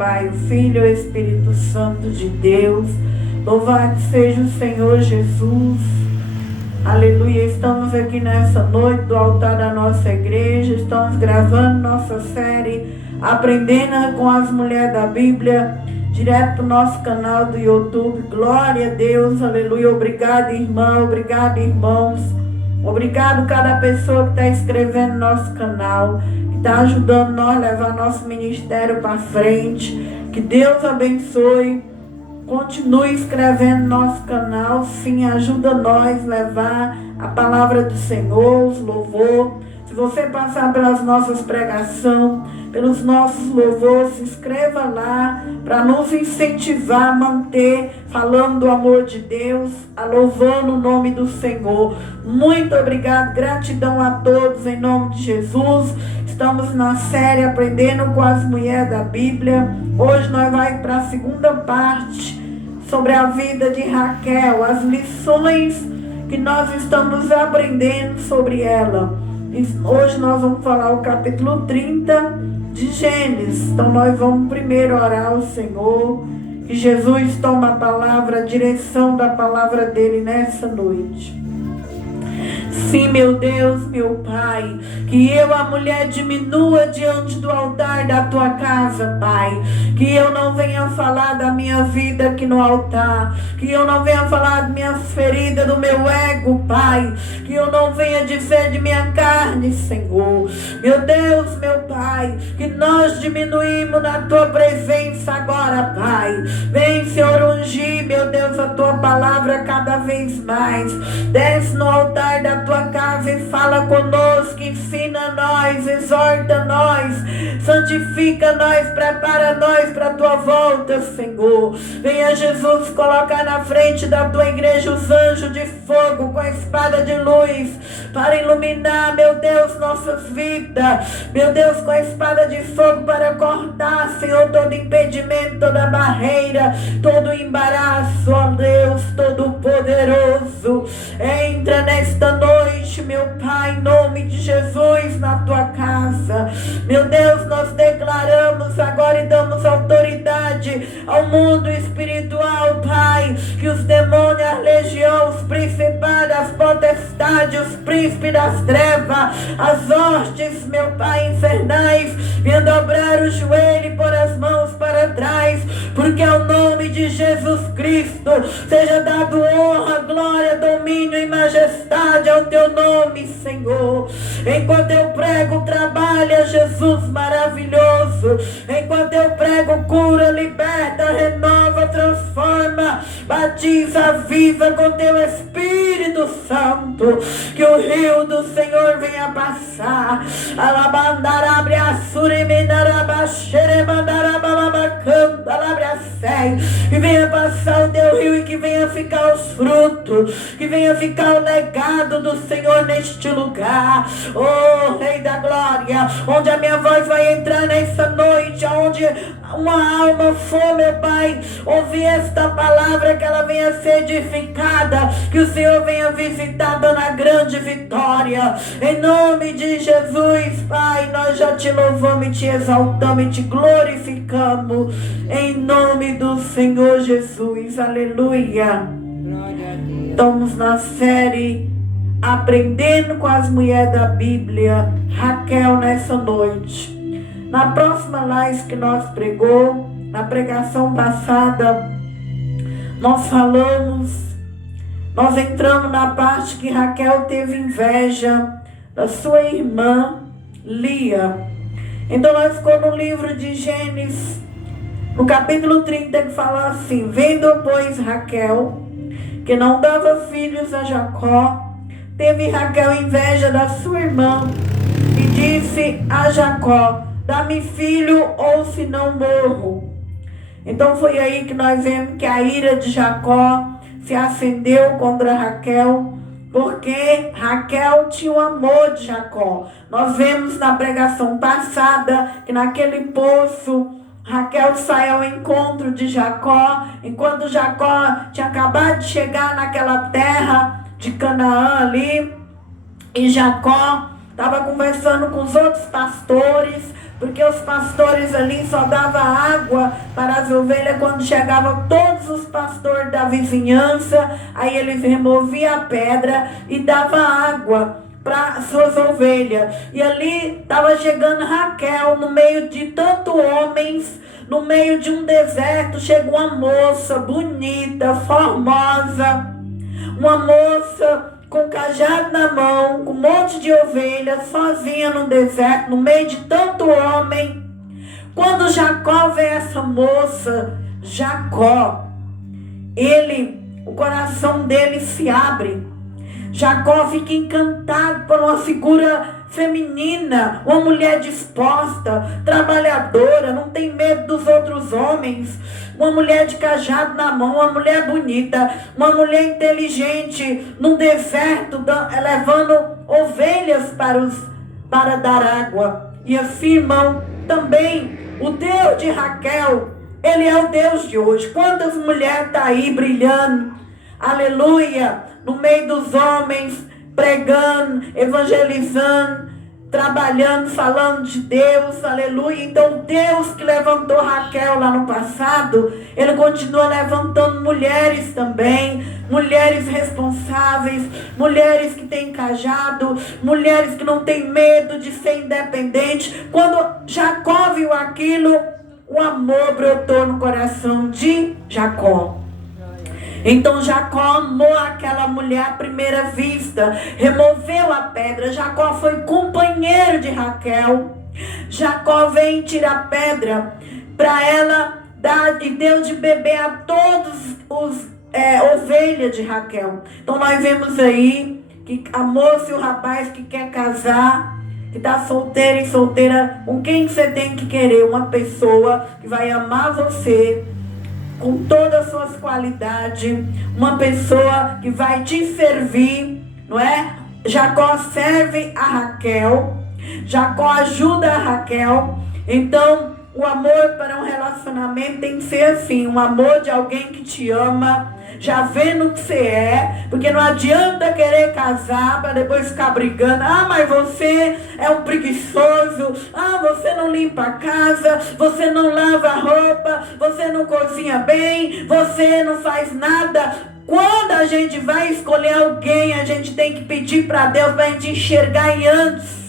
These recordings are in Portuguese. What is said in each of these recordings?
Pai, o Filho e o Espírito Santo de Deus. Louvado seja o Senhor Jesus. Aleluia. Estamos aqui nessa noite do altar da nossa igreja. Estamos gravando nossa série Aprendendo com as Mulheres da Bíblia, direto para o nosso canal do YouTube. Glória a Deus. Aleluia. Obrigado, irmão. Obrigado, irmãos. Obrigado cada pessoa que está inscrevendo no nosso canal, que está ajudando nós a levar nosso ministério para frente. Que Deus abençoe. Continue inscrevendo no nosso canal. Sim, ajuda nós a levar a palavra do Senhor, os louvor. Se você passar pelas nossas pregações, pelos nossos louvores, se inscreva lá para nos incentivar a manter falando do amor de Deus, a louvando o nome do Senhor. Muito obrigado, gratidão a todos em nome de Jesus. Estamos na série Aprendendo com as Mulheres da Bíblia. Hoje nós vamos para a segunda parte sobre a vida de Raquel, as lições que nós estamos aprendendo sobre ela. Hoje nós vamos falar o capítulo 30 de Gênesis. Então nós vamos primeiro orar ao Senhor, que Jesus toma a palavra, a direção da palavra dele nessa noite. Sim, meu Deus, meu Pai, que eu, a mulher, diminua diante do altar da tua casa, Pai. Que eu não venha falar da minha vida aqui no altar. Que eu não venha falar das minhas feridas, do meu ego, Pai. Que eu não venha dizer de minha carne, Senhor. Meu Deus, meu Pai, que nós diminuímos na tua presença agora, Pai. Vem, Senhor, ungir, meu Deus, a tua palavra cada vez mais. Desce no altar da tua casa e fala conosco, ensina nós, exorta nós, santifica nós, prepara nós para a tua volta, Senhor. Venha, Jesus, colocar na frente da tua igreja os anjos de fogo com a espada de luz para iluminar, meu Deus, nossas vidas, meu Deus, com a espada de fogo para cortar, Senhor, todo impedimento, toda barreira, todo embaraço, ó Deus, todo poderoso. Entra nesta noite, meu Pai, em nome de Jesus, na tua casa. Meu Deus, nós declaramos agora e damos autoridade ao mundo espiritual, Pai, que os demônios, a legião, os principados, as potestades, os príncipes das trevas, as hostes, meu Pai, infernais, venham dobrar o joelho e pôr as mãos para trás, porque ao nome de Jesus Cristo seja dado honra, glória, domínio e majestade ao teu nome, Senhor. Enquanto eu prego, trabalha, Jesus maravilhoso. Enquanto eu prego, cura, liberta, renova, transforma, batiza, viva com teu Espírito Santo. Que o rio do Senhor venha passar. E venha passar o teu rio e que venha ficar os frutos, que venha ficar o legado do Senhor neste lugar. Oh, Rei da Glória, onde a minha voz vai entrar nessa noite, onde uma alma for, meu Pai, ouvir esta palavra, que ela venha ser edificada, que o Senhor venha visitar, dando a grande vitória. Em nome de Jesus, Pai, nós já te louvamos e te exaltamos e te glorificamos. Em nome do Senhor Jesus. Aleluia. Estamos na série Aprendendo com as Mulheres da Bíblia, Raquel, nessa noite. Na próxima live que nós pregou, na pregação passada, nós entramos na parte que Raquel teve inveja da sua irmã Lia. Então nós ficamos no livro de Gênesis, no capítulo 30, que fala assim: vendo, pois, Raquel, que não dava filhos a Jacó, teve Raquel inveja da sua irmã e disse a Jacó: dá-me filho, ou se não morro. Então foi aí que nós vemos que a ira de Jacó se acendeu contra Raquel, porque Raquel tinha o amor de Jacó. Nós vemos na pregação passada que naquele poço Raquel sai ao encontro de Jacó, enquanto Jacó tinha acabado de chegar naquela terra de Canaã ali, e Jacó estava conversando com os outros pastores, porque os pastores ali só davam água para as ovelhas quando chegavam todos os pastores da vizinhança. Aí eles removiam a pedra e davam água para suas ovelhas. E ali estava chegando Raquel, no meio de tantos homens, no meio de um deserto, chegou uma moça bonita, formosa, uma moça com cajado na mão, com um monte de ovelhas, sozinha no deserto, no meio de tanto homem. Quando Jacó vê essa moça, Jacó, o coração dele se abre. Jacó fica encantado por uma figura feminina, uma mulher disposta, trabalhadora, não tem medo dos outros homens, uma mulher de cajado na mão, uma mulher bonita, uma mulher inteligente, no deserto, levando ovelhas para dar água. E assim, irmão, também o Deus de Raquel, Ele é o Deus de hoje. Quantas mulheres estão aí brilhando, aleluia, no meio dos homens, pregando, evangelizando, trabalhando, falando de Deus, aleluia. Então Deus que levantou Raquel lá no passado, Ele continua levantando mulheres também, mulheres responsáveis, mulheres que têm cajado, mulheres que não têm medo de ser independente. Quando Jacó viu aquilo, o amor brotou no coração de Jacó. Então Jacó amou aquela mulher à primeira vista, removeu a pedra. Jacó foi companheiro de Raquel. Jacó vem tirar a pedra para ela dar e deu de beber a todos os ovelhas de Raquel. Então nós vemos aí que a moça e o rapaz que quer casar, que está solteiro e solteira, com quem você tem que querer? Uma pessoa que vai amar você com todas as suas qualidades, uma pessoa que vai te servir, não é? Jacó serve a Raquel, Jacó ajuda a Raquel. Então o amor para um relacionamento tem que ser assim, um amor de alguém que te ama, já vendo o que você é, porque não adianta querer casar para depois ficar brigando. Ah, mas você é um preguiçoso, ah, você não limpa a casa, você não lava a roupa, você não cozinha bem, você não faz nada. Quando a gente vai escolher alguém, a gente tem que pedir para Deus para a gente enxergar em antes.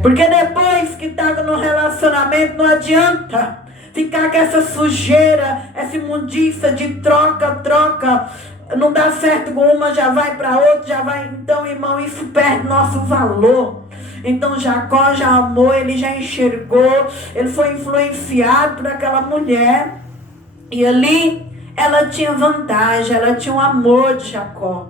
Porque depois que estava no relacionamento, não adianta ficar com essa sujeira, essa imundícia de troca. Não dá certo com uma, já vai para outra, já vai. Então, irmão, isso perde nosso valor. Então Jacó já amou, ele já enxergou, ele foi influenciado por aquela mulher. E ali ela tinha vantagem, ela tinha o amor de Jacó.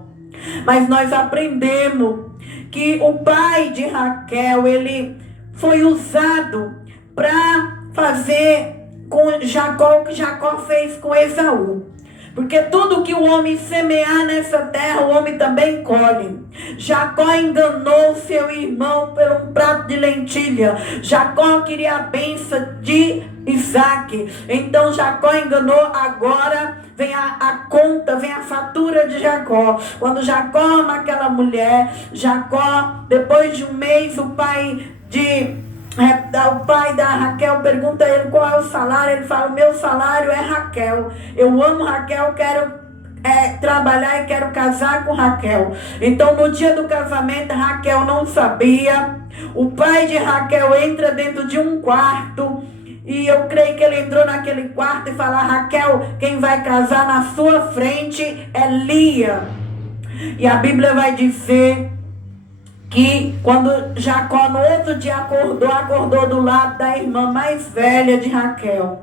Mas nós aprendemos que o pai de Raquel, ele foi usado para fazer com Jacó o que Jacó fez com Esaú. Porque tudo que o homem semear nessa terra, o homem também colhe. Jacó enganou seu irmão por um prato de lentilha. Jacó queria a bênção de Isaac. Então Jacó enganou. Agora vem a conta, vem a fatura de Jacó. Quando Jacó ama aquela mulher, Jacó, depois de um mês, o pai da Raquel pergunta a ele qual é o salário. Ele fala: o meu salário é Raquel. Eu amo Raquel, quero trabalhar e quero casar com Raquel. Então no dia do casamento, Raquel não sabia. O pai de Raquel entra dentro de um quarto. E eu creio que ele entrou naquele quarto e fala: Raquel, quem vai casar na sua frente é Lia. E a Bíblia vai dizer que quando Jacó no outro dia acordou do lado da irmã mais velha de Raquel.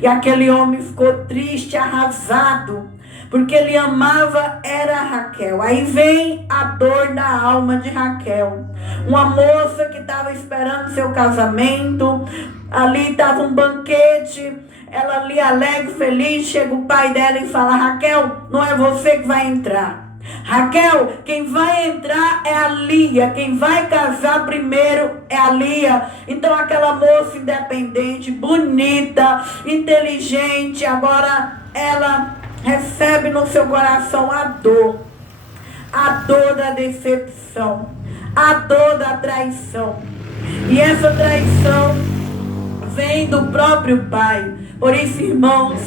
E aquele homem ficou triste, arrasado, porque ele amava era Raquel. Aí vem a dor da alma de Raquel. Uma moça que estava esperando seu casamento, ali estava um banquete, ela ali alegre, feliz, chega o pai dela e fala: Raquel, não é você que vai entrar. Raquel, quem vai entrar é a Lia, quem vai casar primeiro é a Lia. Então aquela moça independente, bonita, inteligente, agora ela recebe no seu coração a dor da decepção, a dor da traição. E essa traição vem do próprio pai. Por isso, irmãos,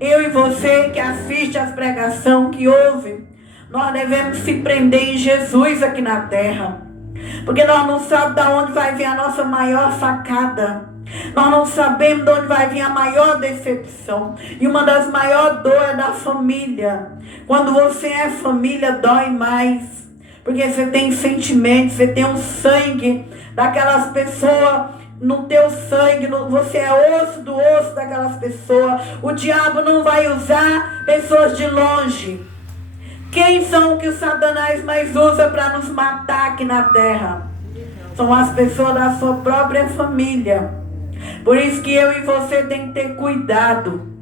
eu e você que assiste às pregações, que ouve, nós devemos se prender em Jesus aqui na terra. Porque nós não sabemos de onde vai vir a nossa maior facada. Nós não sabemos de onde vai vir a maior decepção. E uma das maiores dores é da família. Quando você é família, dói mais. Porque você tem sentimentos, você tem um sangue daquelas pessoas no teu sangue. Você é osso do osso daquelas pessoas. O diabo não vai usar pessoas de longe. Quem são que o Satanás mais usa para nos matar aqui na terra? São as pessoas da sua própria família. Por isso que eu e você tem que ter cuidado.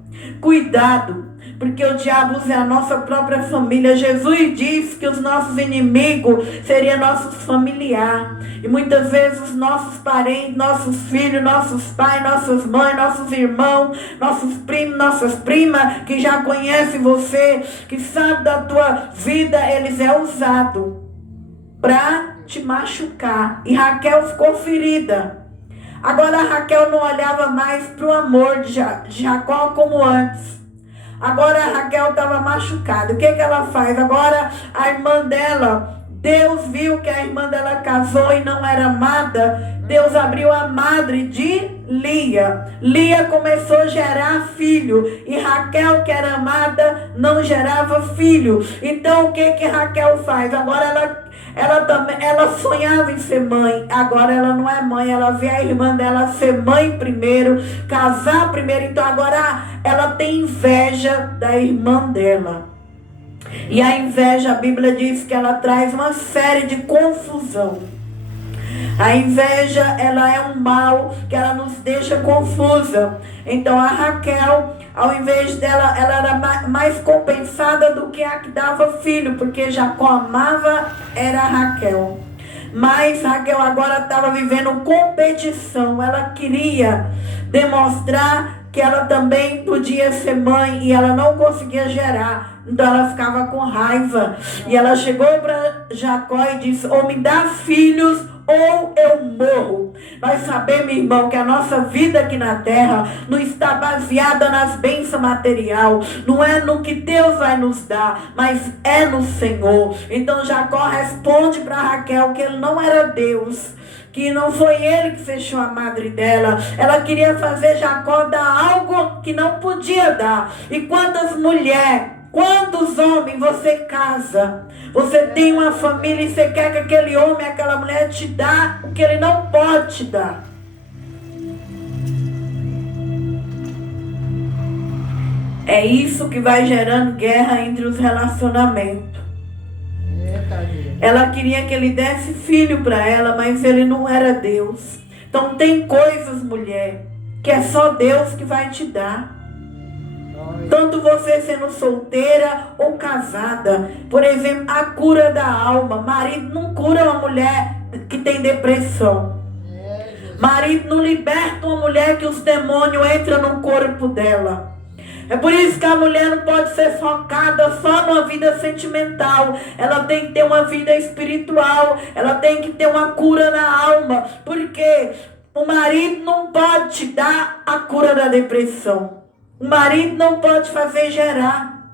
Cuidado. Porque o diabo usa a nossa própria família. Jesus disse que os nossos inimigos seriam nossos familiares. E muitas vezes os nossos parentes, nossos filhos, nossos pais, nossas mães, nossos irmãos, nossos primos, nossas primas, que já conhecem você, que sabem da tua vida, eles é usado para te machucar. E Raquel ficou ferida. Agora Raquel não olhava mais para o amor de Jacó como antes. Agora a Raquel estava machucada. O que ela faz? Agora a irmã dela, Deus viu que a irmã dela casou e não era amada. Deus abriu a madre de Lia. Lia começou a gerar filho. E Raquel, que era amada, não gerava filho. Então o que Raquel faz? Agora ela sonhava em ser mãe. Agora ela não é mãe. Ela vê a irmã dela ser mãe primeiro, casar primeiro. Então agora ela tem inveja da irmã dela. E a inveja, a Bíblia diz que ela traz uma série de confusão. A inveja, ela é um mal que ela nos deixa confusa. Então a Raquel, ao invés dela, ela era mais compensada do que a que dava filho, porque Jacó amava, era a Raquel. Mas Raquel agora estava vivendo competição. Ela queria demonstrar que ela também podia ser mãe e ela não conseguia gerar. Então ela ficava com raiva. E ela chegou para Jacó e disse: ou me dá filhos ou eu morro. Nós sabemos, irmão, que a nossa vida aqui na terra não está baseada nas bênçãos material. Não é no que Deus vai nos dar, mas é no Senhor. Então Jacó responde para Raquel que ele não era Deus, que não foi ele que fechou a madre dela. Ela queria fazer Jacó dar algo que não podia dar. E quantas mulheres, quantos homens você casa, você tem uma família e você quer que aquele homem, aquela mulher te dá o que ele não pode te dar. É isso que vai gerando guerra entre os relacionamentos. Ela queria que ele desse filho para ela, mas ele não era Deus. Então tem coisas, mulher, que é só Deus que vai te dar. Tanto você sendo solteira ou casada. Por exemplo, a cura da alma. Marido não cura uma mulher que tem depressão. Marido não liberta uma mulher que os demônios entram no corpo dela. É por isso que a mulher não pode ser focada só numa vida sentimental. Ela tem que ter uma vida espiritual. Ela tem que ter uma cura na alma. Porque o marido não pode te dar a cura da depressão. O marido não pode fazer gerar.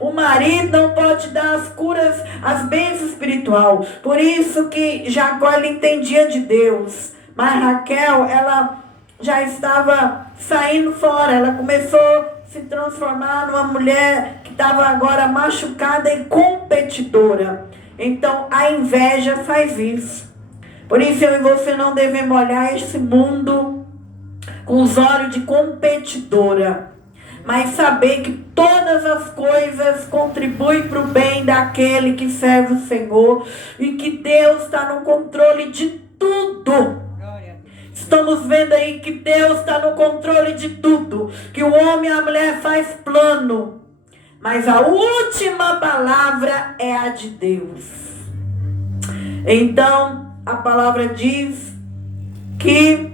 O marido não pode dar as curas, as bênçãos espiritual. Por isso que Jacó ele entendia de Deus. Mas Raquel, ela já estava saindo fora. Ela começou a se transformar numa mulher que estava agora machucada e competidora. Então a inveja faz isso. Por isso eu e você não devemos olhar esse mundo com os olhos de competidora, mas saber que todas as coisas contribuem para o bem daquele que serve o Senhor e que Deus está no controle de tudo. Estamos vendo aí que Deus está no controle de tudo, que o homem e a mulher faz plano, mas a última palavra é a de Deus. Então a palavra diz que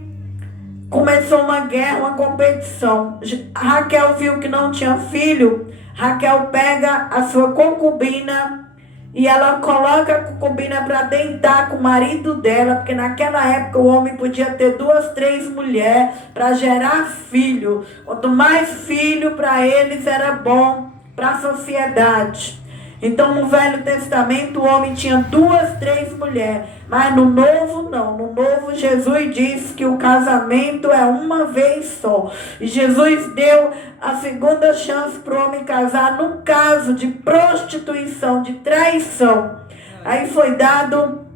começou uma guerra, uma competição. Raquel viu que não tinha filho. Raquel pega a sua concubina e ela coloca a concubina para deitar com o marido dela, porque naquela época o homem podia ter 2, 3 mulheres para gerar filho. Quanto mais filho para eles era bom para a sociedade. Então no Velho Testamento o homem tinha 2, 3 mulheres, mas no Novo não. No Novo Jesus diz que o casamento é uma vez só. E Jesus deu a segunda chance para o homem casar no caso de prostituição, de traição. Aí foi dado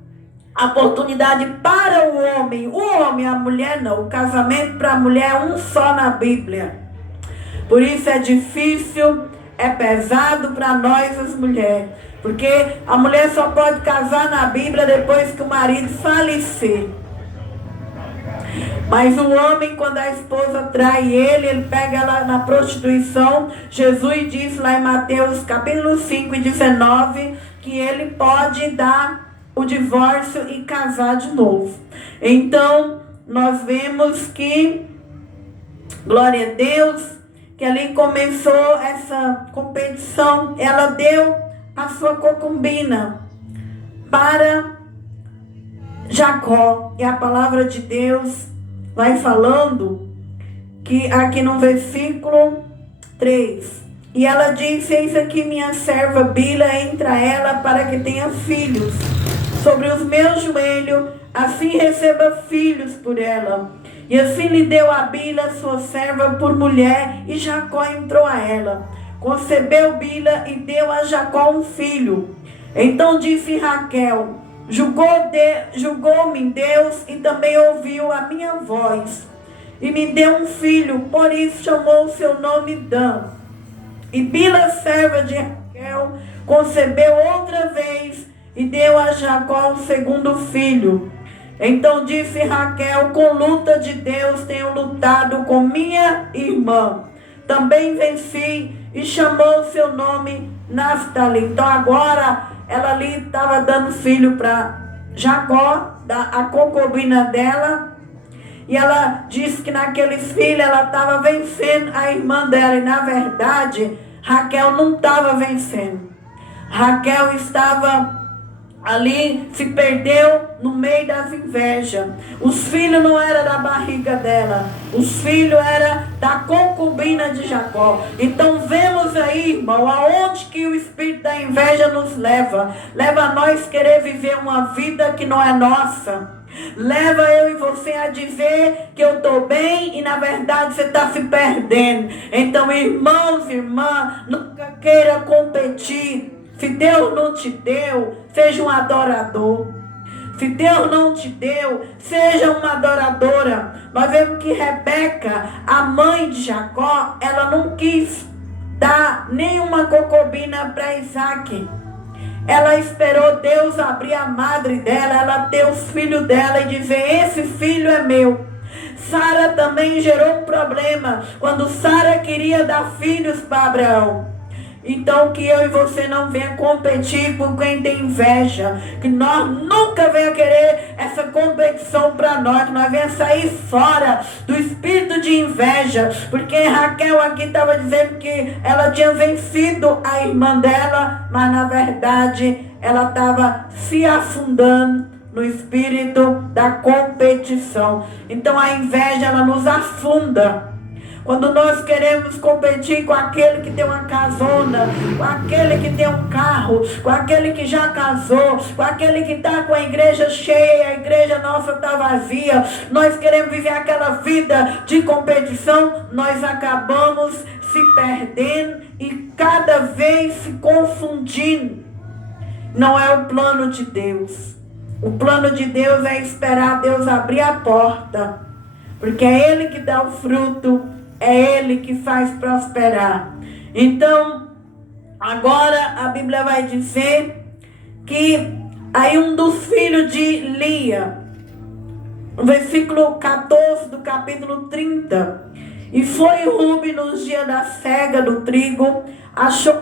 a oportunidade para o homem, a mulher não. O casamento para a mulher é um só na Bíblia. Por isso é difícil, é pesado para nós as mulheres. Porque a mulher só pode casar na Bíblia depois que o marido falecer. Mas o homem, quando a esposa trai ele pega ela na prostituição. Jesus diz lá em Mateus capítulo 5 e 19 que ele pode dar o divórcio e casar de novo. Então, nós vemos que, glória a Deus, que ali começou essa competição. Ela deu a sua concubina para Jacó. E a palavra de Deus vai falando que aqui no versículo 3. E ela disse: eis aqui minha serva Bila, entra ela para que tenha filhos. Sobre os meus joelhos, assim receba filhos por ela. E assim lhe deu a Bila, sua serva, por mulher, e Jacó entrou a ela. Concebeu Bila e deu a Jacó um filho. Então disse Raquel: julgou-me Deus e também ouviu a minha voz. E me deu um filho, por isso chamou o seu nome Dan. E Bila, serva de Raquel, concebeu outra vez e deu a Jacó o segundo filho. Então disse Raquel: com luta de Deus tenho lutado com minha irmã. Também venci, e chamou o seu nome Naftali. Então agora ela ali estava dando filho para Jacó, a concubina dela. E ela disse que naqueles filhos ela estava vencendo a irmã dela. E na verdade, Raquel não estava vencendo. Raquel estava ali, se perdeu no meio das invejas. Os filhos não eram da barriga dela. Os filhos eram da concubina de Jacó. Então vemos aí, irmão, aonde que o espírito da inveja nos leva. Leva a nós querer viver uma vida que não é nossa. Leva eu e você a dizer que eu estou bem e na verdade você está se perdendo. Então, irmãos e irmãs, nunca queira competir. Se Deus não te deu, seja um adorador. Se Deus não te deu, seja uma adoradora. Nós vemos que Rebeca, a mãe de Jacó, ela não quis dar nenhuma concubina para Isaac. Ela esperou Deus abrir a madre dela, ela ter os filhos dela e dizer: esse filho é meu. Sara também gerou um problema quando Sara queria dar filhos para Abraão. Então que eu e você não venha competir com quem tem inveja. Que nós nunca venha querer essa competição para nós. Que nós venha sair fora do espírito de inveja. Porque Raquel aqui estava dizendo que ela tinha vencido a irmã dela. Mas na verdade ela estava se afundando no espírito da competição. Então a inveja ela nos afunda. Quando nós queremos competir com aquele que tem uma casona, com aquele que tem um carro, com aquele que já casou, com aquele que está com a igreja cheia, a igreja nossa está vazia, nós queremos viver aquela vida de competição, nós acabamos se perdendo e cada vez se confundindo. Não é o plano de Deus. O plano de Deus é esperar Deus abrir a porta, porque é Ele que dá o fruto, é Ele que faz prosperar. Então, agora a Bíblia vai dizer que aí um dos filhos de Lia, no versículo 14 do capítulo 30, e foi Rube nos dias da cega do trigo, achou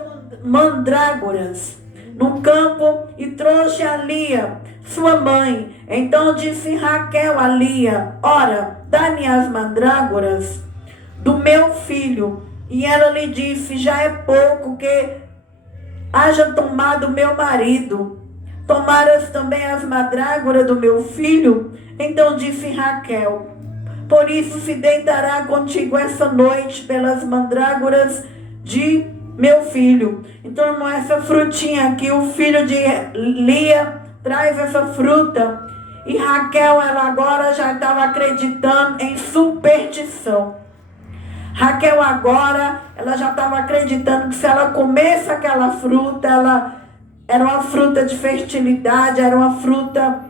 mandrágoras no campo e trouxe a Lia, sua mãe. Então disse Raquel a Lia: ora, dá-me as mandrágoras do meu filho. E ela lhe disse: já é pouco que haja tomado meu marido, tomaras também as mandrágoras do meu filho? Então disse Raquel: por isso se deitará contigo essa noite pelas mandrágoras de meu filho. Então, irmão, essa frutinha aqui, o filho de Lia traz essa fruta. E Raquel, ela agora já estava acreditando em superstição. Raquel agora, ela já estava acreditando que se ela comesse aquela fruta, ela era uma fruta de fertilidade, era uma fruta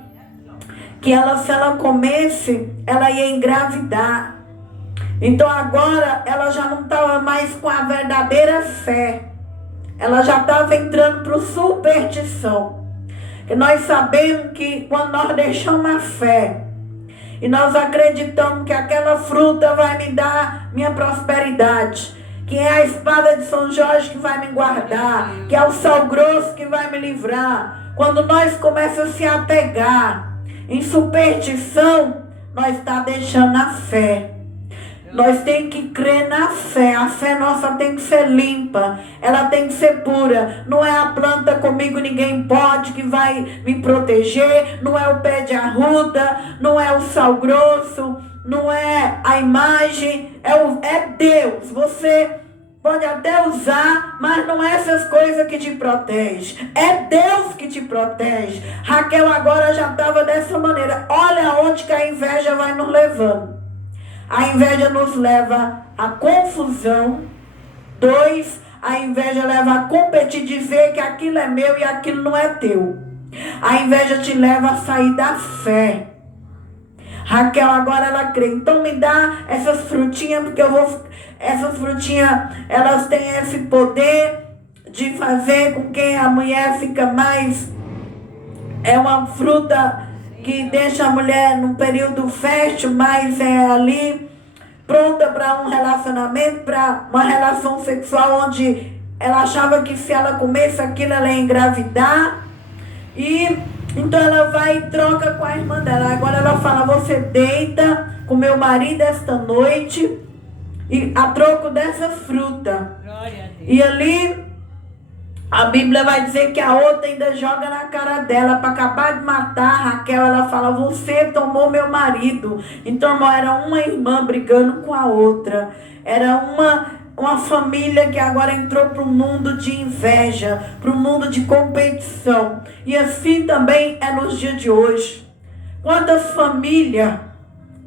que ela, se ela comesse, ela ia engravidar. Então agora ela já não estava mais com a verdadeira fé. Ela já estava entrando para superstição. E nós sabemos que quando nós deixamos a fé e nós acreditamos que aquela fruta vai me dar minha prosperidade, que é a espada de São Jorge que vai me guardar, que é o sal grosso que vai me livrar. Quando nós começamos a se apegar em superstição, nós está deixando a fé. Nós temos que crer na fé. A fé nossa tem que ser limpa. Ela tem que ser pura. Não é a planta comigo ninguém pode que vai me proteger. Não é o pé de arruda. Não é o sal grosso. Não é a imagem. É Deus. Você pode até usar, mas não é essas coisas que te protegem. É Deus que te protege. Raquel agora já estava dessa maneira. Olha onde que a inveja vai nos levando. A inveja nos leva à confusão. 2, a inveja leva a competir, dizer que aquilo é meu e aquilo não é teu. A inveja te leva a sair da fé. Raquel agora ela crê. Então me dá essas frutinhas, porque eu vou... Essas frutinhas, elas têm esse poder de fazer com que a mulher fica mais... É uma fruta que deixa a mulher num período fértil, mas é ali pronta para um relacionamento, para uma relação sexual onde ela achava que se ela comesse aquilo ela ia engravidar. E então ela vai e troca com a irmã dela. Agora ela fala: você deita com meu marido esta noite e a troco dessa fruta. E ali a Bíblia vai dizer que a outra ainda joga na cara dela para acabar de matar Raquel. Ela fala: você tomou meu marido. Então, irmão, era uma irmã brigando com a outra. Era uma família que agora entrou para um mundo de inveja, para um mundo de competição. E assim também é nos dias de hoje. Quantas famílias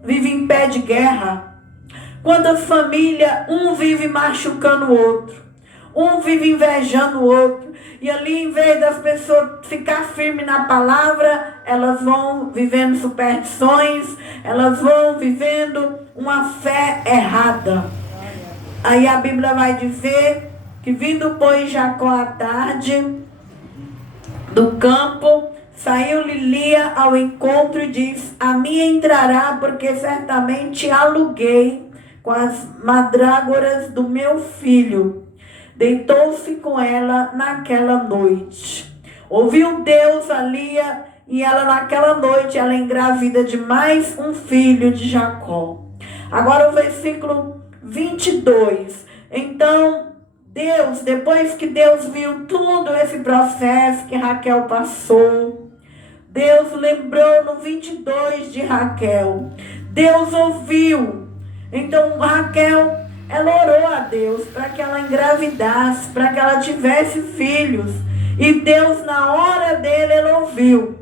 vivem em pé de guerra? Quantas famílias, um vive machucando o outro? Um vive invejando o outro. E ali, em vez das pessoas ficar firmes na palavra, elas vão vivendo superstições, elas vão vivendo uma fé errada. Aí a Bíblia vai dizer que, vindo pois Jacó à tarde do campo, saiu-lhe Lia ao encontro e disse: a minha entrará, porque certamente aluguei com as mandrágoras do meu filho. Deitou-se com ela naquela noite. Ouviu Deus a Lia, e ela naquela noite ela engravida de mais um filho de Jacó. Agora o versículo 22. Então Deus, depois que Deus viu tudo esse processo que Raquel passou, Deus lembrou no 22 de Raquel. Deus ouviu. Então Raquel, ela orou a Deus para que ela engravidasse, para que ela tivesse filhos. E Deus, na hora dele, ele ouviu.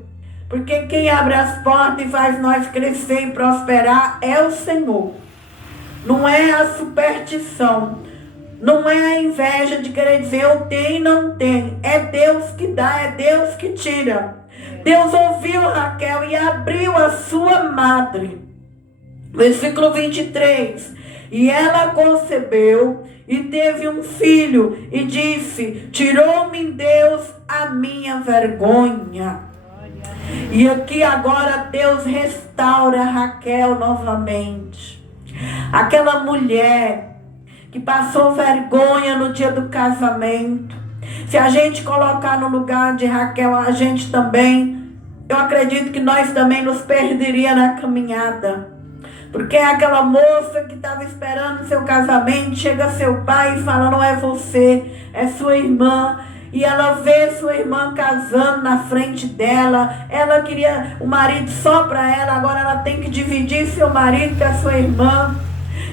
Porque quem abre as portas e faz nós crescer e prosperar é o Senhor. Não é a superstição. Não é a inveja de querer dizer eu tenho e não tenho. É Deus que dá, é Deus que tira. Deus ouviu Raquel e abriu a sua madre. Versículo 23. E ela concebeu e teve um filho e disse: tirou-me Deus a minha vergonha. E aqui agora Deus restaura Raquel novamente. Aquela mulher que passou vergonha no dia do casamento. Se a gente colocar no lugar de Raquel, a gente também, eu acredito que nós também nos perderia na caminhada. Porque é aquela moça que estava esperando seu casamento, chega seu pai e fala: não é você, é sua irmã. E ela vê sua irmã casando na frente dela. Ela queria o marido só para ela. Agora ela tem que dividir seu marido com a sua irmã.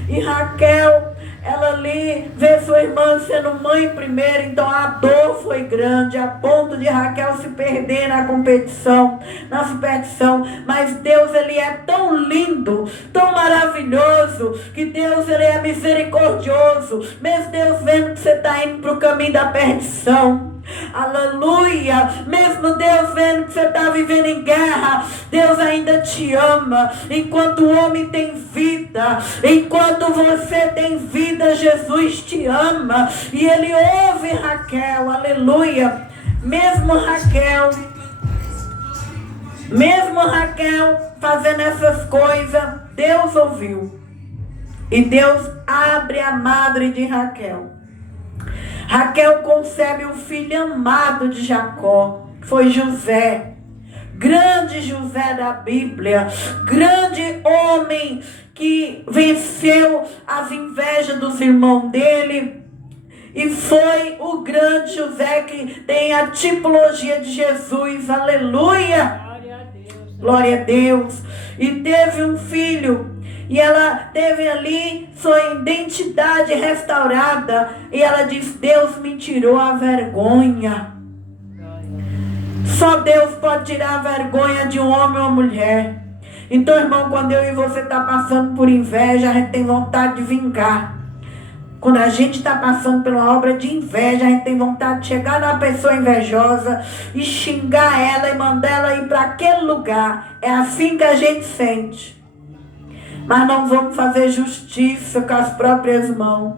E Raquel, ela ali vê sua irmã sendo mãe primeiro. Então a dor foi grande, a ponto de Raquel se perder na competição, na superstição. Mas Deus, ele é tão lindo, tão maravilhoso, que Deus, ele é misericordioso. Mesmo Deus vendo que você está indo para o caminho da perdição, aleluia, mesmo Deus vendo que você está vivendo em guerra, Deus ainda te ama. Enquanto o homem tem vida, enquanto você tem vida, Jesus te ama. E ele ouve Raquel, aleluia. Mesmo Raquel fazendo essas coisas, Deus ouviu. E Deus abre a madre de Raquel. Raquel concebe o filho amado de Jacó, que foi José. Grande José da Bíblia, grande homem que venceu as invejas dos irmãos dele. E foi o grande José que tem a tipologia de Jesus, aleluia. Glória a Deus. Glória a Deus. E teve um filho. E ela teve ali sua identidade restaurada. E ela diz: Deus me tirou a vergonha. Só Deus pode tirar a vergonha de um homem ou uma mulher. Então, irmão, quando eu e você está passando por inveja, a gente tem vontade de vingar. Quando a gente está passando pela obra de inveja, a gente tem vontade de chegar na pessoa invejosa e xingar ela e mandar ela ir para aquele lugar. É assim que a gente sente. Mas não vamos fazer justiça com as próprias mãos.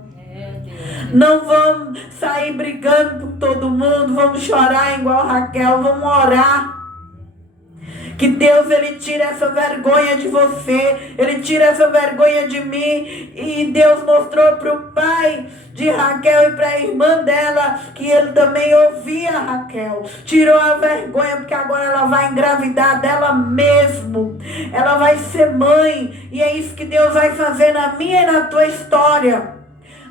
Não vamos sair brigando por todo mundo. Vamos chorar igual Raquel. Vamos orar. Que Deus, ele tira essa vergonha de você. Ele tira essa vergonha de mim. E Deus mostrou para o pai de Raquel e para a irmã dela que ele também ouvia Raquel. Tirou a vergonha, porque agora ela vai engravidar dela mesmo. Ela vai ser mãe. E é isso que Deus vai fazer na minha e na tua história.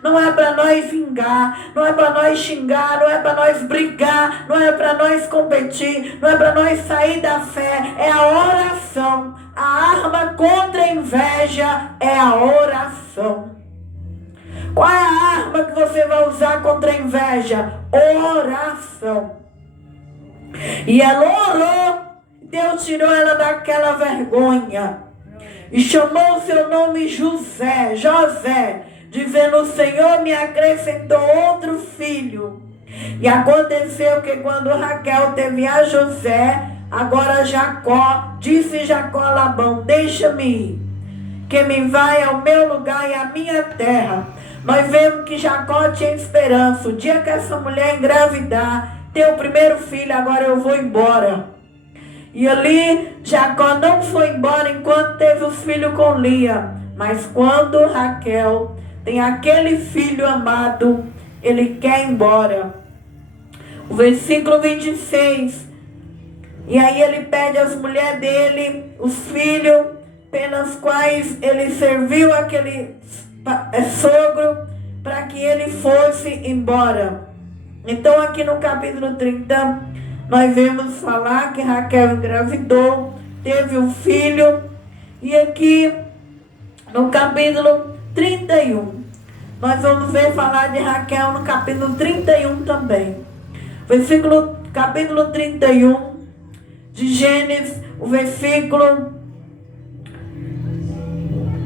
Não é para nós vingar, não é para nós xingar, não é para nós brigar, não é para nós competir, não é para nós sair da fé. É a oração. A arma contra a inveja é a oração. Qual é a arma que você vai usar contra a inveja? Oração. E ela orou, Deus tirou ela daquela vergonha e chamou o seu nome José, dizendo: o Senhor me acrescentou outro filho. E aconteceu que quando Raquel teve a José, agora Jacó, disse Jacó a Labão: deixa-me ir, que me vai ao meu lugar e à minha terra. Nós vemos que Jacó tinha esperança. O dia que essa mulher engravidar, ter o primeiro filho, agora eu vou embora. E ali Jacó não foi embora enquanto teve os filhos com Lia. Mas quando Raquel tem aquele filho amado, ele quer ir embora. O versículo 26. E aí ele pede às mulheres dele, os filhos, pelos quais ele serviu aquele sogro, para que ele fosse embora. Então aqui no capítulo 30, nós vemos falar que Raquel engravidou, teve um filho. E aqui no capítulo 31, nós vamos ver falar de Raquel no capítulo 31 também. Capítulo 31 de Gênesis, o versículo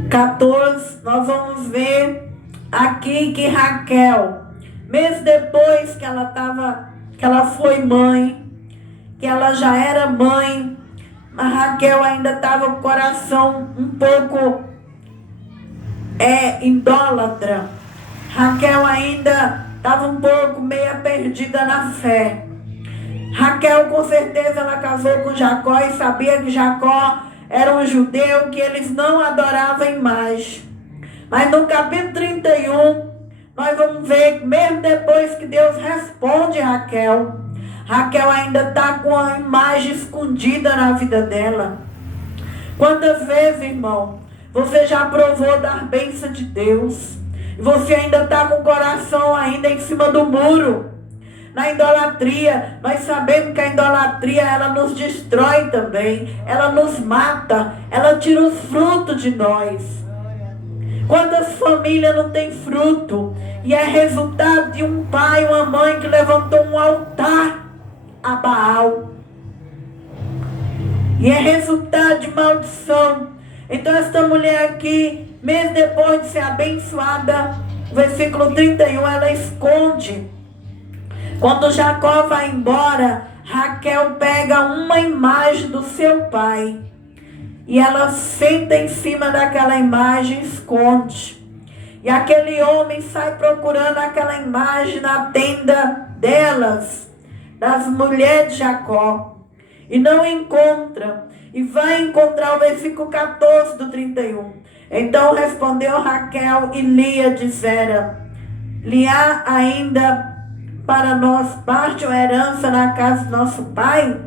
14, nós vamos ver aqui que Raquel, mesmo depois que ela foi mãe, que ela já era mãe, mas Raquel ainda estava com o coração um pouco idólatra. Raquel ainda estava um pouco meio perdida na fé. Raquel, com certeza, ela casou com Jacó e sabia que Jacó era um judeu, que eles não adoravam imagem. Mas no capítulo 31, nós vamos ver que mesmo depois que Deus responde Raquel, Raquel ainda está com a imagem escondida na vida dela. Quantas vezes, irmão, você já provou das bênçãos de Deus e você ainda está com o coração ainda em cima do muro? na idolatria. Nós sabemos que a idolatria, ela nos destrói também, ela nos mata, ela tira os frutos de nós. Quantas famílias não tem fruto? E é resultado de um pai, uma mãe que levantou um altar a Baal. E é resultado de maldição. Então esta mulher aqui, mesmo depois de ser abençoada, versículo 31, ela esconde. Quando Jacó vai embora, Raquel pega uma imagem do seu pai. E ela senta em cima daquela imagem e esconde. E aquele homem sai procurando aquela imagem na tenda delas, das mulheres de Jacó. E não encontra. E vai encontrar o versículo 14 do 31. Então respondeu Raquel e Lia disseram: lhe há ainda para nós parte ou herança na casa do nosso pai?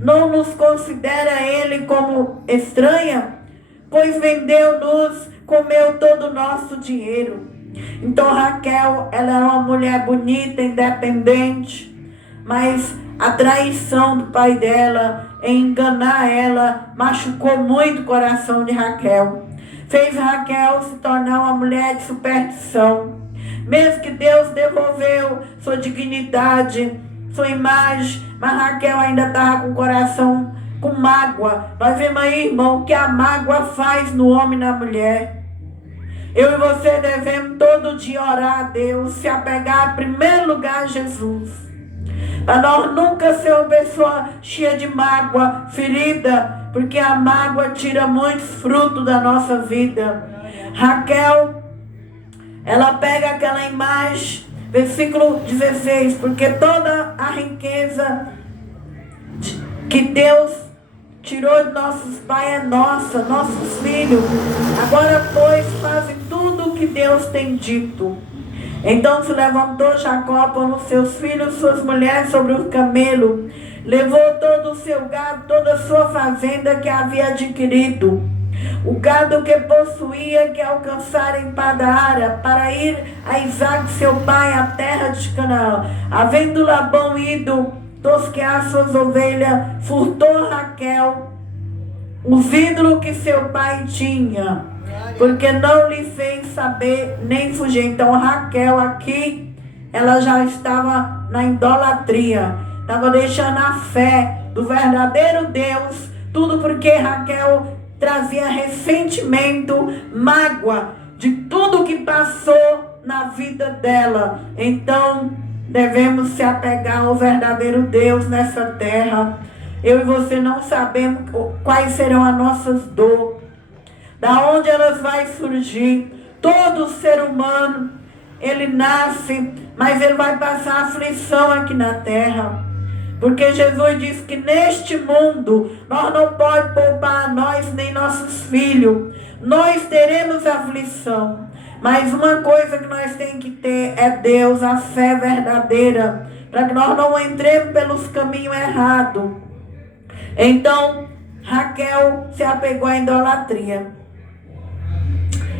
Não nos considera ele como estranha? Pois vendeu-nos, comeu todo o nosso dinheiro. Então Raquel, ela era uma mulher bonita, independente, mas a traição do pai dela, em enganar ela, machucou muito o coração de Raquel. Fez Raquel se tornar uma mulher de superstição. Mesmo que Deus devolveu sua dignidade, sua imagem, mas Raquel ainda estava com o coração com mágoa. Nós vemos aí, irmão, o que a mágoa faz no homem e na mulher. Eu e você devemos todo dia orar a Deus, se apegar em primeiro lugar a Jesus. Para nós nunca ser uma pessoa cheia de mágoa, ferida, porque a mágoa tira muitos frutos da nossa vida. Raquel, ela pega aquela imagem, versículo 16, porque toda a riqueza que Deus tirou de nossos pais é nossa, nossos filhos. Agora, pois, fazem tudo o que Deus tem dito. Então se levantou Jacó, pondo seus filhos, suas mulheres sobre o camelo, levou todo o seu gado, toda a sua fazenda que havia adquirido, o gado que possuía, que alcançara em Padara, para ir a Isaque seu pai, à terra de Canaã. Havendo Labão ido tosquear suas ovelhas, furtou Raquel os ídolos que seu pai tinha, porque não lhe fez saber nem fugir. Então Raquel aqui, ela já estava na idolatria, estava deixando a fé do verdadeiro Deus, tudo porque Raquel trazia ressentimento, mágoa de tudo que passou na vida dela. Então devemos se apegar ao verdadeiro Deus nessa terra. Eu e você não sabemos quais serão as nossas dores, da onde elas vão surgir. Todo ser humano, ele nasce, mas ele vai passar aflição aqui na terra. Porque Jesus disse que neste mundo nós não podemos poupar nós nem nossos filhos. Nós teremos aflição. Mas uma coisa que nós temos que ter é Deus, a fé verdadeira, para que nós não entremos pelos caminhos errados. Então, Raquel se apegou à idolatria.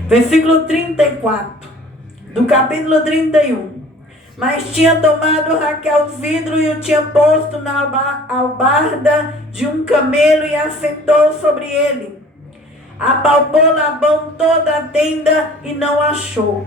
Versículo 34, do capítulo 31. Mas tinha tomado Raquel o vidro e o tinha posto na albarda de um camelo e assentou sobre ele. Apalpou Labão toda a tenda e não achou.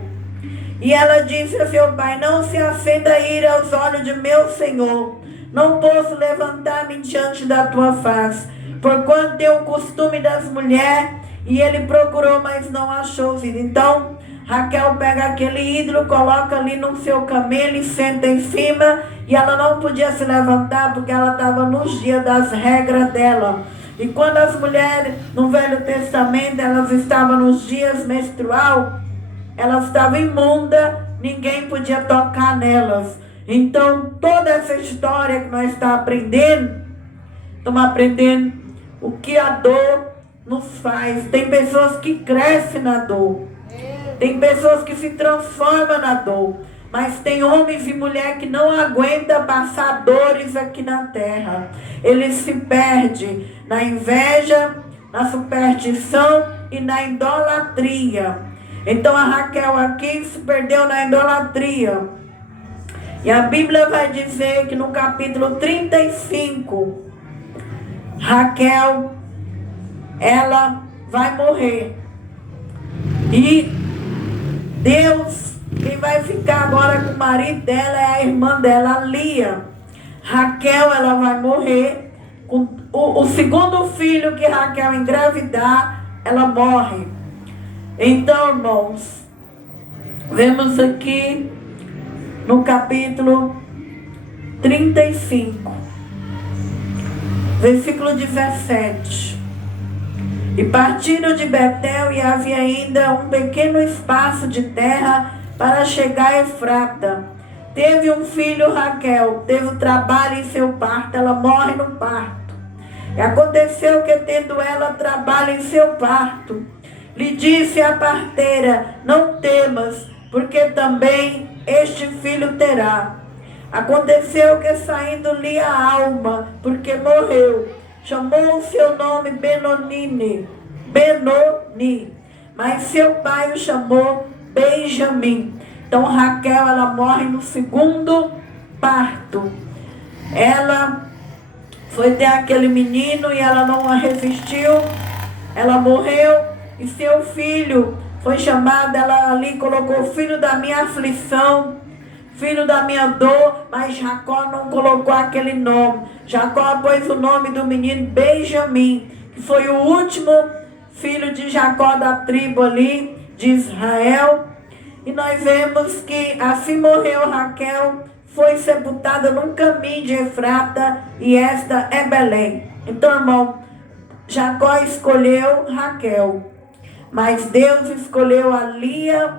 E ela disse a seu pai: não se acenda a ira aos olhos de meu senhor. Não posso levantar-me diante da tua face, porquanto tem o costume das mulheres. E ele procurou, mas não achou o vidro. Então Raquel pega aquele ídolo, coloca ali no seu camelo e senta em cima. E ela não podia se levantar porque ela estava nos dias das regras dela. E quando as mulheres no Velho Testamento, elas estavam nos dias menstrual, elas estavam imundas, ninguém podia tocar nelas. Então toda essa história que nós estamos aprendendo o que a dor nos faz. Tem pessoas que crescem na dor. Tem pessoas que se transformam na dor. Mas tem homens e mulheres que não aguentam passar dores aqui na terra. Eles se perdem na inveja, na superstição e na idolatria. Então a Raquel aqui se perdeu na idolatria. E a Bíblia vai dizer que no capítulo 35, Raquel, ela vai morrer. E Deus, quem vai ficar agora com o marido dela é a irmã dela, Lia. Raquel, ela vai morrer. Com o segundo filho que Raquel engravidar, ela morre. Então, irmãos, vemos aqui no capítulo 35, versículo 17. E partiram de Betel, e havia ainda um pequeno espaço de terra para chegar a Efrata. Teve um filho, Raquel, teve trabalho em seu parto, ela morre no parto. E aconteceu que, tendo ela trabalho em seu parto, lhe disse a parteira: não temas, porque também este filho terá. Aconteceu que, saindo-lhe a alma, porque morreu, chamou o seu nome Benoni, mas seu pai o chamou Benjamim. Então Raquel, ela morre no segundo parto. Ela foi ter aquele menino e ela não resistiu, ela morreu, e seu filho foi chamado, ela ali colocou filho da minha aflição, filho da minha dor, mas Jacó não colocou aquele nome. Jacó pôs o nome do menino Benjamim, que foi o último filho de Jacó da tribo ali de Israel. E nós vemos que assim morreu Raquel, foi sepultada num caminho de Efrata, e esta é Belém. Então, irmão, Jacó escolheu Raquel, mas Deus escolheu a Lia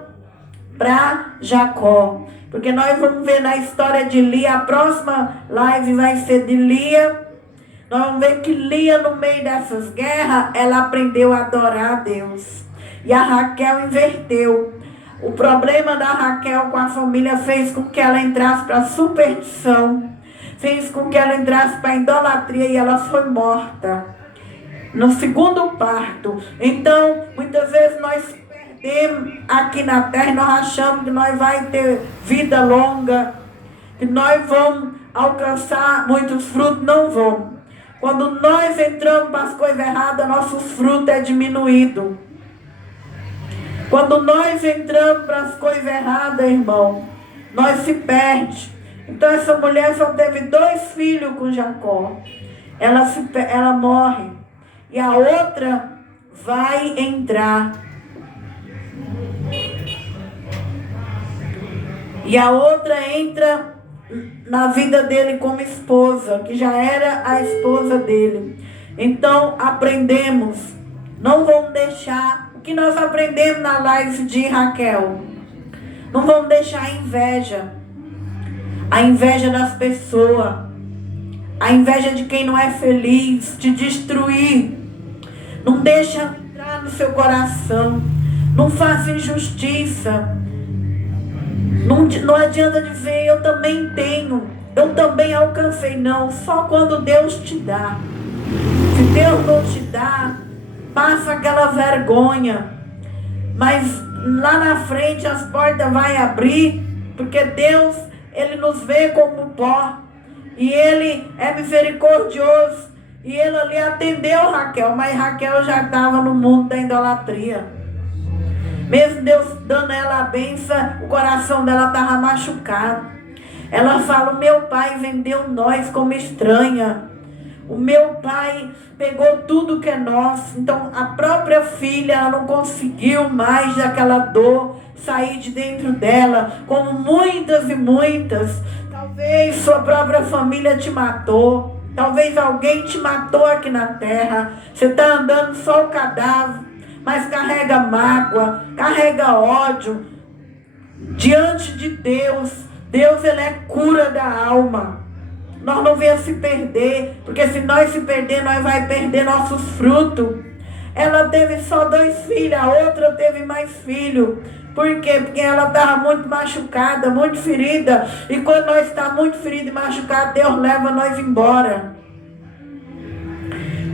para Jacó. Porque nós vamos ver na história de Lia, a próxima live vai ser de Lia. Nós vamos ver que Lia, no meio dessas guerras, ela aprendeu a adorar a Deus. E a Raquel inverteu. O problema da Raquel com a família fez com que ela entrasse para a superstição, fez com que ela entrasse para a idolatria, e ela foi morta no segundo parto. Então, muitas vezes nós perdemos aqui na terra e nós achamos que nós vamos ter vida longa, que nós vamos alcançar muitos frutos. Não vamos. Quando nós entramos para as coisas erradas, nossos frutos é diminuído. Quando nós entramos para as coisas erradas, irmão, nós se perde. Então essa mulher só teve 2 filhos com Jacó. Ela morre. E a outra vai entrar. E a outra entra na vida dele como esposa, que já era a esposa dele. Então aprendemos. Não vamos deixar o que nós aprendemos na live de Raquel. Não vamos deixar a inveja das pessoas, a inveja de quem não é feliz, te destruir. Não deixa entrar no seu coração. Não faça injustiça. Não adianta dizer: eu também tenho, eu também alcancei. Não, só quando Deus te dá. Se Deus não te dá, passa aquela vergonha. Mas lá na frente as portas vão abrir, porque Deus, Ele nos vê como pó. E Ele é misericordioso. E Ele ali atendeu Raquel, mas Raquel já estava no mundo da idolatria. Mesmo Deus dando ela a bênção, o coração dela estava machucado. Ela fala: o meu pai vendeu nós como estranha. O meu pai pegou tudo que é nosso. Então a própria filha, ela não conseguiu mais daquela dor sair de dentro dela, como muitas e muitas. Talvez sua própria família te matou. Talvez alguém te matou aqui na terra. Você está andando só o cadáver, mas carrega mágoa, carrega ódio. Diante de Deus, Deus, Ele é cura da alma. Nós não venhamos se perder, porque se nós se perder, nós vamos perder nossos frutos. Ela teve só 2 filhos, a outra teve mais filhos. Por quê? Porque ela estava muito machucada, muito ferida. E quando nós estamos muito feridos e machucados, Deus leva nós embora.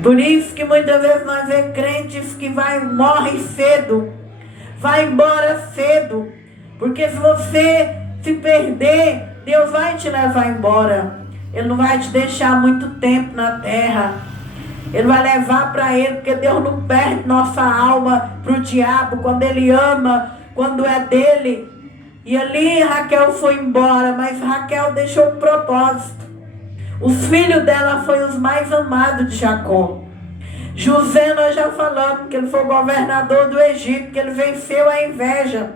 Por isso que muitas vezes nós vemos crentes que morrem cedo. Vai embora cedo. Porque se você se perder, Deus vai te levar embora. Ele não vai te deixar muito tempo na terra. Ele vai levar para Ele, porque Deus não perde nossa alma para o diabo, quando Ele ama, quando é dele. E ali Raquel foi embora, mas Raquel deixou um propósito. Os filhos dela foram os mais amados de Jacó. José, nós já falamos que ele foi o governador do Egito, que ele venceu a inveja,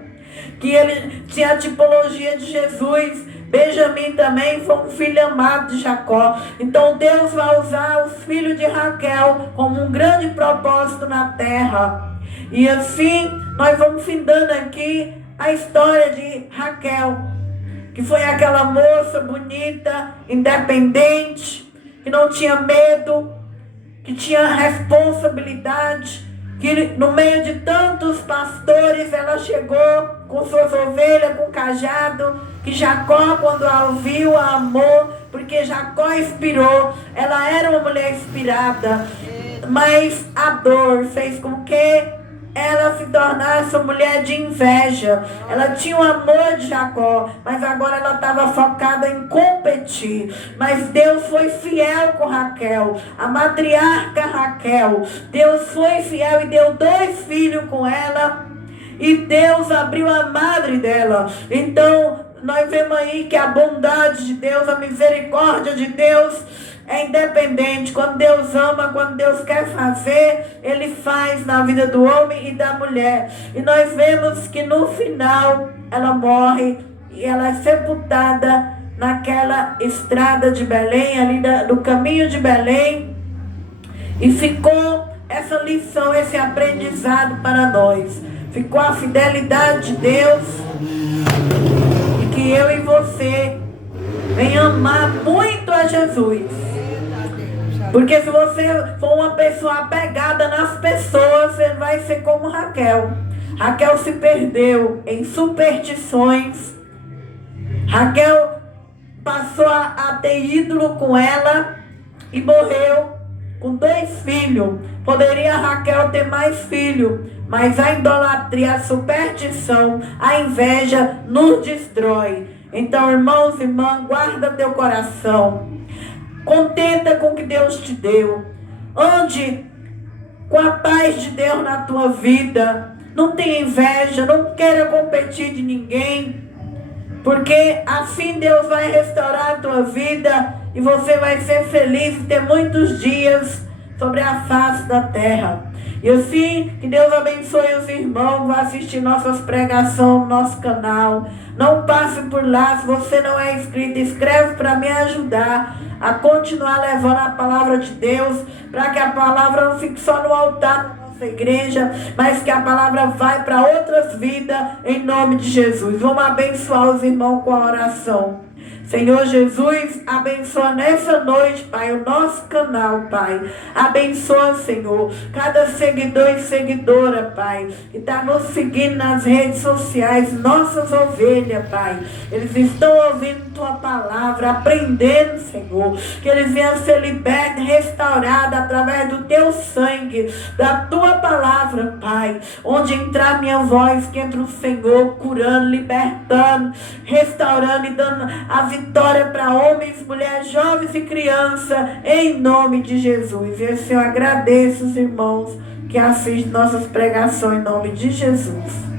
que ele tinha a tipologia de Jesus. Benjamim também foi um filho amado de Jacó. Então Deus vai usar os filhos de Raquel como um grande propósito na terra. E assim nós vamos findando aqui a história de Raquel, que foi aquela moça bonita, independente, que não tinha medo, que tinha responsabilidade, que no meio de tantos pastores ela chegou com suas ovelhas, com cajado, que Jacó, quando a ouviu, a amou, porque Jacó inspirou. Ela era uma mulher inspirada, mas a dor fez com que ela se tornasse uma mulher de inveja. Ela tinha o amor de Jacó, mas agora ela estava focada em competir. Mas Deus foi fiel com Raquel, a matriarca Raquel. Deus foi fiel e deu 2 filhos com ela. E Deus abriu a madre dela. Então nós vemos aí que a bondade de Deus, a misericórdia de Deus é independente. Quando Deus ama, quando Deus quer fazer, Ele faz na vida do homem e da mulher. E nós vemos que no final ela morre e ela é sepultada naquela estrada de Belém, ali do caminho de Belém. E ficou essa lição, esse aprendizado para nós. Ficou a fidelidade de Deus, e que eu e você venham amar muito a Jesus. Porque se você for uma pessoa apegada nas pessoas, você vai ser como Raquel. Raquel se perdeu em superstições. Raquel passou a ter ídolo com ela e morreu com 2 filhos. Poderia Raquel ter mais filhos, mas a idolatria, a superstição, a inveja nos destrói. Então, irmãos e irmãs, guarda teu coração. Contenta com o que Deus te deu. Ande com a paz de Deus na tua vida. Não tenha inveja, não queira competir de ninguém, porque assim Deus vai restaurar a tua vida e você vai ser feliz e ter muitos dias sobre a face da terra. E assim, que Deus abençoe os irmãos. Vá assistir nossas pregações no nosso canal. Não passe por lá. Se você não é inscrito, escreve para me ajudar a continuar levando a palavra de Deus, para que a palavra não fique só no altar da nossa igreja, mas que a palavra vai para outras vidas, em nome de Jesus. Vamos abençoar os irmãos com a oração. Senhor Jesus, abençoa nessa noite, Pai, o nosso canal, Pai. Abençoa, Senhor, cada seguidor e seguidora, Pai, que está nos seguindo nas redes sociais, nossas ovelhas, Pai. Eles estão ouvindo Tua palavra, aprendendo, Senhor, que eles venham ser libertos, restaurados através do Teu sangue, da Tua palavra, Pai. Onde entrar minha voz, que entra o Senhor curando, libertando, restaurando e dando a vitória para homens, mulheres, jovens e crianças, em nome de Jesus. E assim eu agradeço os irmãos que assistem nossas pregações em nome de Jesus.